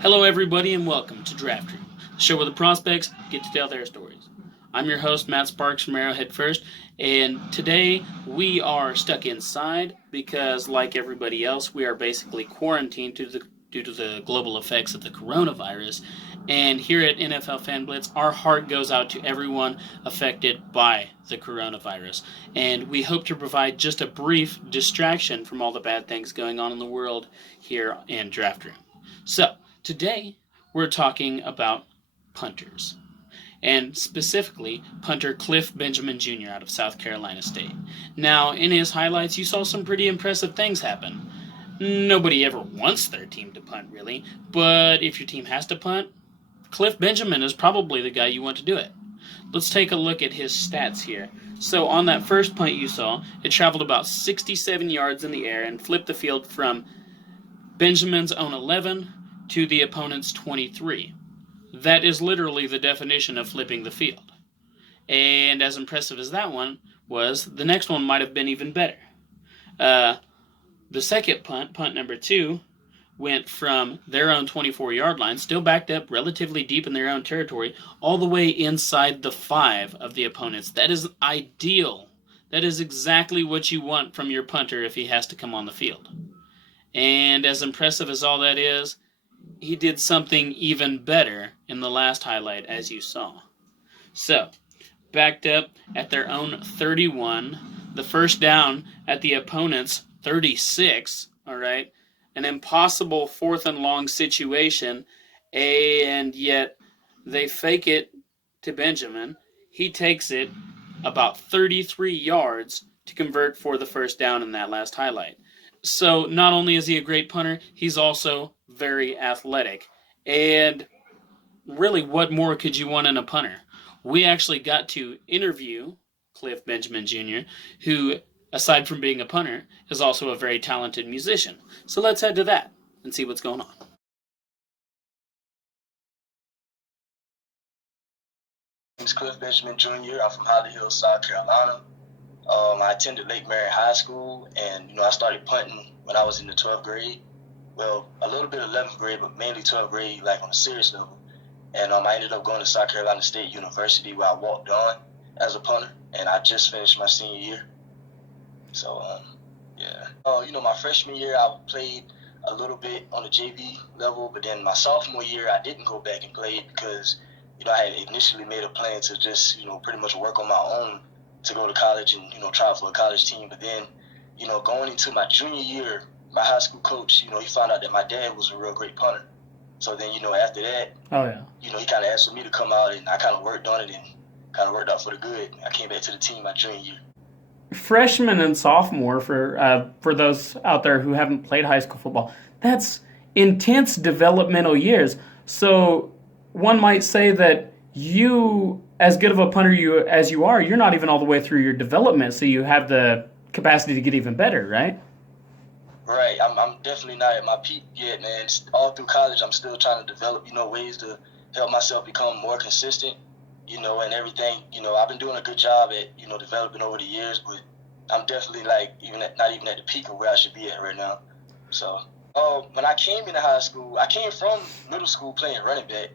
Hello everybody and welcome to Draft Room, the show where the prospects get to tell their stories. I'm your host, Matt Sparks from Arrowhead First, and today we are stuck inside because, like everybody else, we are basically quarantined due to the global effects of the coronavirus. And here at NFL Fan Blitz, our heart goes out to everyone affected by the coronavirus. And we hope to provide just a brief distraction from all the bad things going on in the world here in Draft Room. So, today, we're talking about punters, and specifically punter Cliff Benjamin Jr. out of South Carolina State. Now, in his highlights, you saw some pretty impressive things happen. Nobody ever wants their team to punt, really, but if your team has to punt, Cliff Benjamin is probably the guy you want to do it. Let's take a look at his stats here. So on that first punt you saw, it traveled about 67 yards in the air and flipped the field from Benjamin's own 11 to the opponent's 23. That is literally the definition of flipping the field. And as impressive as that one was, the next one might have been even better. The second punt number 2, went from their own 24-yard line, still backed up relatively deep in their own territory, all the way inside the 5 of the opponents. That is ideal. That is exactly what you want from your punter if he has to come on the field. And as impressive as all that is, he did something even better in the last highlight, as you saw. So, backed up at their own 31, the first down at the opponent's 36, all right? An impossible 4th and long situation, and yet they fake it to Benjamin. He takes it about 33 yards to convert for the first down in that last highlight. So not only is he a great punter, he's also very athletic. And really, what more could you want in a punter? We actually got to interview Cliff Benjamin Jr., who, aside from being a punter, is also a very talented musician. So let's head to that and see what's going on. My name is Cliff Benjamin Jr. I'm from Holly Hills, South Carolina. I attended Lake Marion High School, and I started punting when I was in the 12th grade. Well, a little bit of 11th grade, but mainly 12th grade, like on a serious level. And I ended up going to South Carolina State University, where I walked on as a punter, and I just finished my senior year. So, yeah. My freshman year, I played a little bit on the JV level, but then my sophomore year, I didn't go back and play because, I had initially made a plan to just, pretty much work on my own to go to college and, try for a college team. But then, going into my junior year, my high school coach, he found out that my dad was a real great punter. So then, after that, he kind of asked for me to come out, and I kind of worked on it and kind of worked out for the good. I came back to the team my junior year. Freshman and sophomore, for those out there who haven't played high school football, that's intense developmental years. So one might say that you, as good of a punter as you are, you're not even all the way through your development, so you have the capacity to get even better, right? Right. I'm definitely not at my peak yet, man. All through college, I'm still trying to develop, ways to help myself become more consistent, and everything. I've been doing a good job at, developing over the years, but I'm definitely like not even at the peak of where I should be at right now. So, when I came into high school, I came from middle school playing running back,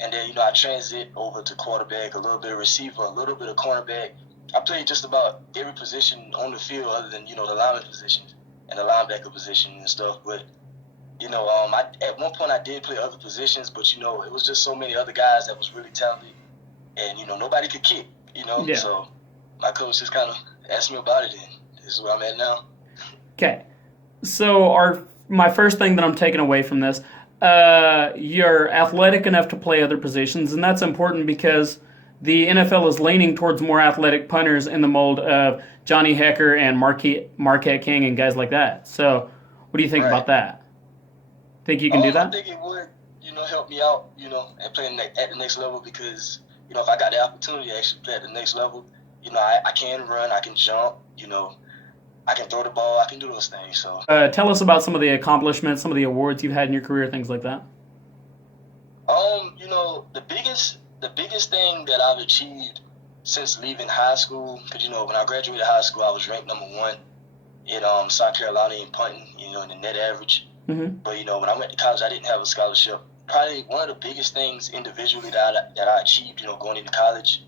and then I transit over to quarterback, a little bit of receiver, a little bit of cornerback. I played just about every position on the field other than the lineman positions and the linebacker position and stuff. But at one point I did play other positions, but it was just so many other guys that was really talented, and nobody could kick. Yeah. So my coach just kind of asked me about it, and this is where I'm at now. Okay. So my first thing that I'm taking away from this, you're athletic enough to play other positions, and that's important because the NFL is leaning towards more athletic punters in the mold of Johnny Hecker and Marquette King and guys like that. So, what do you think about that? Think you can do that? I think it would, help me out, and playing at the next level because, if I got the opportunity to actually play at the next level, I can run, I can jump, I can throw the ball, I can do those things. So, tell us about some of the accomplishments, some of the awards you've had in your career, things like that. The biggest thing that I've achieved since leaving high school, because when I graduated high school, I was ranked number 1 in South Carolina in punting, in the net average. Mm-hmm. But when I went to college, I didn't have a scholarship. Probably one of the biggest things individually that I achieved, going into college,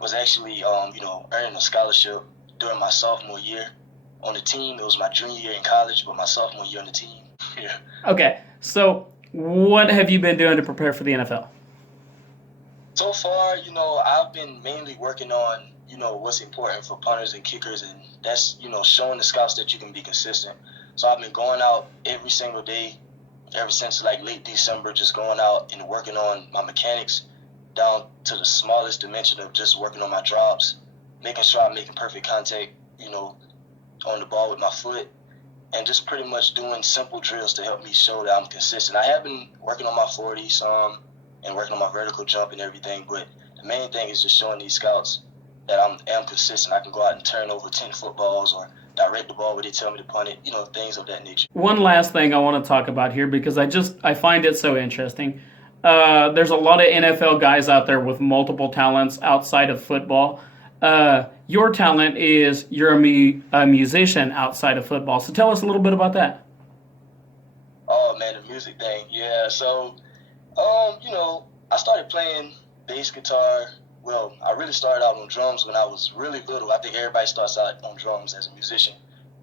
was actually earning a scholarship during my sophomore year on the team. It was my junior year in college, but my sophomore year on the team. Yeah. Okay, so what have you been doing to prepare for the NFL? So far, I've been mainly working on, what's important for punters and kickers, and that's, showing the scouts that you can be consistent. So I've been going out every single day, ever since like late December, just going out and working on my mechanics down to the smallest dimension of just working on my drops, making sure I'm making perfect contact, on the ball with my foot, and just pretty much doing simple drills to help me show that I'm consistent. I have been working on my 40 some and working on my vertical jump and everything, but the main thing is just showing these scouts that I am consistent. I can go out and turn over 10 footballs or direct the ball where they tell me to punt it, things of that nature. One last thing I want to talk about here because I find it so interesting. There's a lot of NFL guys out there with multiple talents outside of football. Your talent is you're a musician outside of football. So tell us a little bit about that. Oh man, the music thing. Yeah, so I started playing bass guitar. Well, I really started out on drums when I was really little. I think everybody starts out on drums as a musician.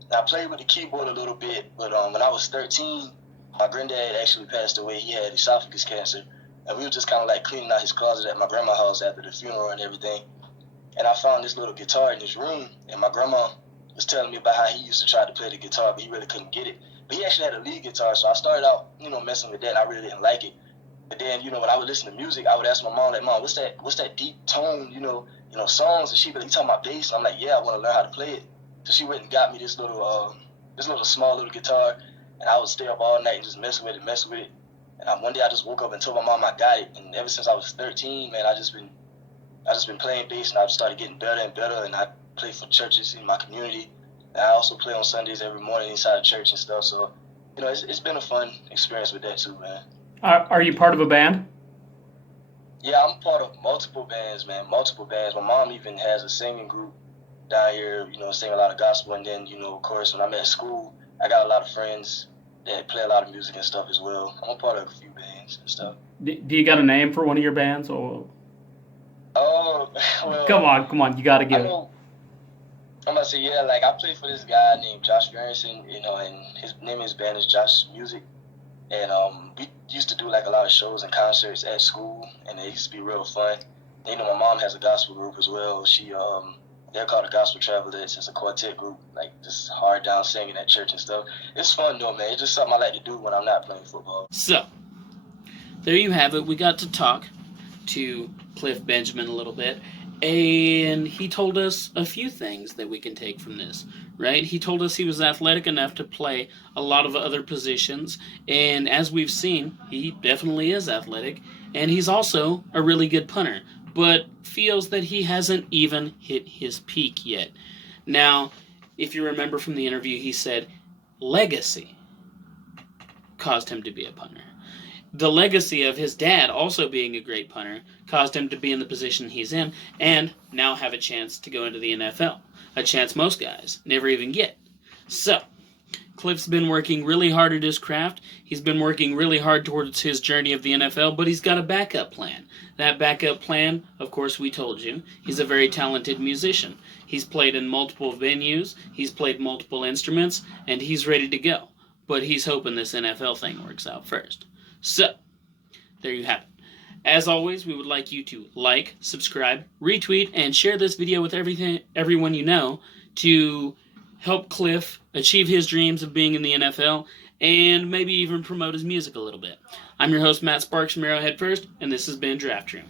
And I played with the keyboard a little bit, but when I was 13, my granddad actually passed away. He had esophagus cancer, and we were just kind of like cleaning out his closet at my grandma's house after the funeral and everything. And I found this little guitar in his room, and my grandma was telling me about how he used to try to play the guitar, but he really couldn't get it. But he actually had a lead guitar, so I started out, messing with that, and I really didn't like it. But then, when I would listen to music, I would ask my mom, like, Mom, what's that deep tone, songs? And she'd be like, you talking about bass? And I'm like, yeah, I want to learn how to play it. So she went and got me this little small little guitar, and I would stay up all night and just mess with it. And one day I just woke up and told my mom I got it. And ever since I was 13, man, I just been playing bass, and I started getting better and better. And I play for churches in my community. And I also play on Sundays every morning inside the church and stuff. So, it's been a fun experience with that too, man. Are you part of a band? Yeah, I'm part of multiple bands, man. Multiple bands. My mom even has a singing group down here, sing a lot of gospel. And then, of course, when I'm at school, I got a lot of friends that play a lot of music and stuff as well. I'm a part of a few bands and stuff. Do you got a name for one of your bands? Or? Oh, well. Come on. You got to give it. I'm about to say, yeah, like I play for this guy named Josh Ferguson, and his name of his band is Josh Music. And we used to do like a lot of shows and concerts at school, and they used to be real fun. And, my mom has a gospel group as well. She they're called the Gospel Travelers. It's a quartet group, like just hard down singing at church and stuff. It's fun though, man. It's just something I like to do when I'm not playing football. So there you have it. We got to talk to Cliff Benjamin a little bit, And he told us a few things that we can take from this, right? He told us he was athletic enough to play a lot of other positions, and as we've seen, he definitely is athletic, and he's also a really good punter, but feels that he hasn't even hit his peak yet. Now, if you remember from the interview, he said legacy caused him to be a punter. The legacy of his dad also being a great punter caused him to be in the position he's in and now have a chance to go into the NFL. A chance most guys never even get. So, Cliff's been working really hard at his craft. He's been working really hard towards his journey of the NFL, but he's got a backup plan. That backup plan, of course, we told you, he's a very talented musician. He's played in multiple venues, he's played multiple instruments, and he's ready to go. But he's hoping this NFL thing works out first. So, there you have it. As always, we would like you to like, subscribe, retweet, and share this video with everyone you know to help Cliff achieve his dreams of being in the NFL and maybe even promote his music a little bit. I'm your host, Matt Sparks from Arrowhead First, and this has been Draft Room.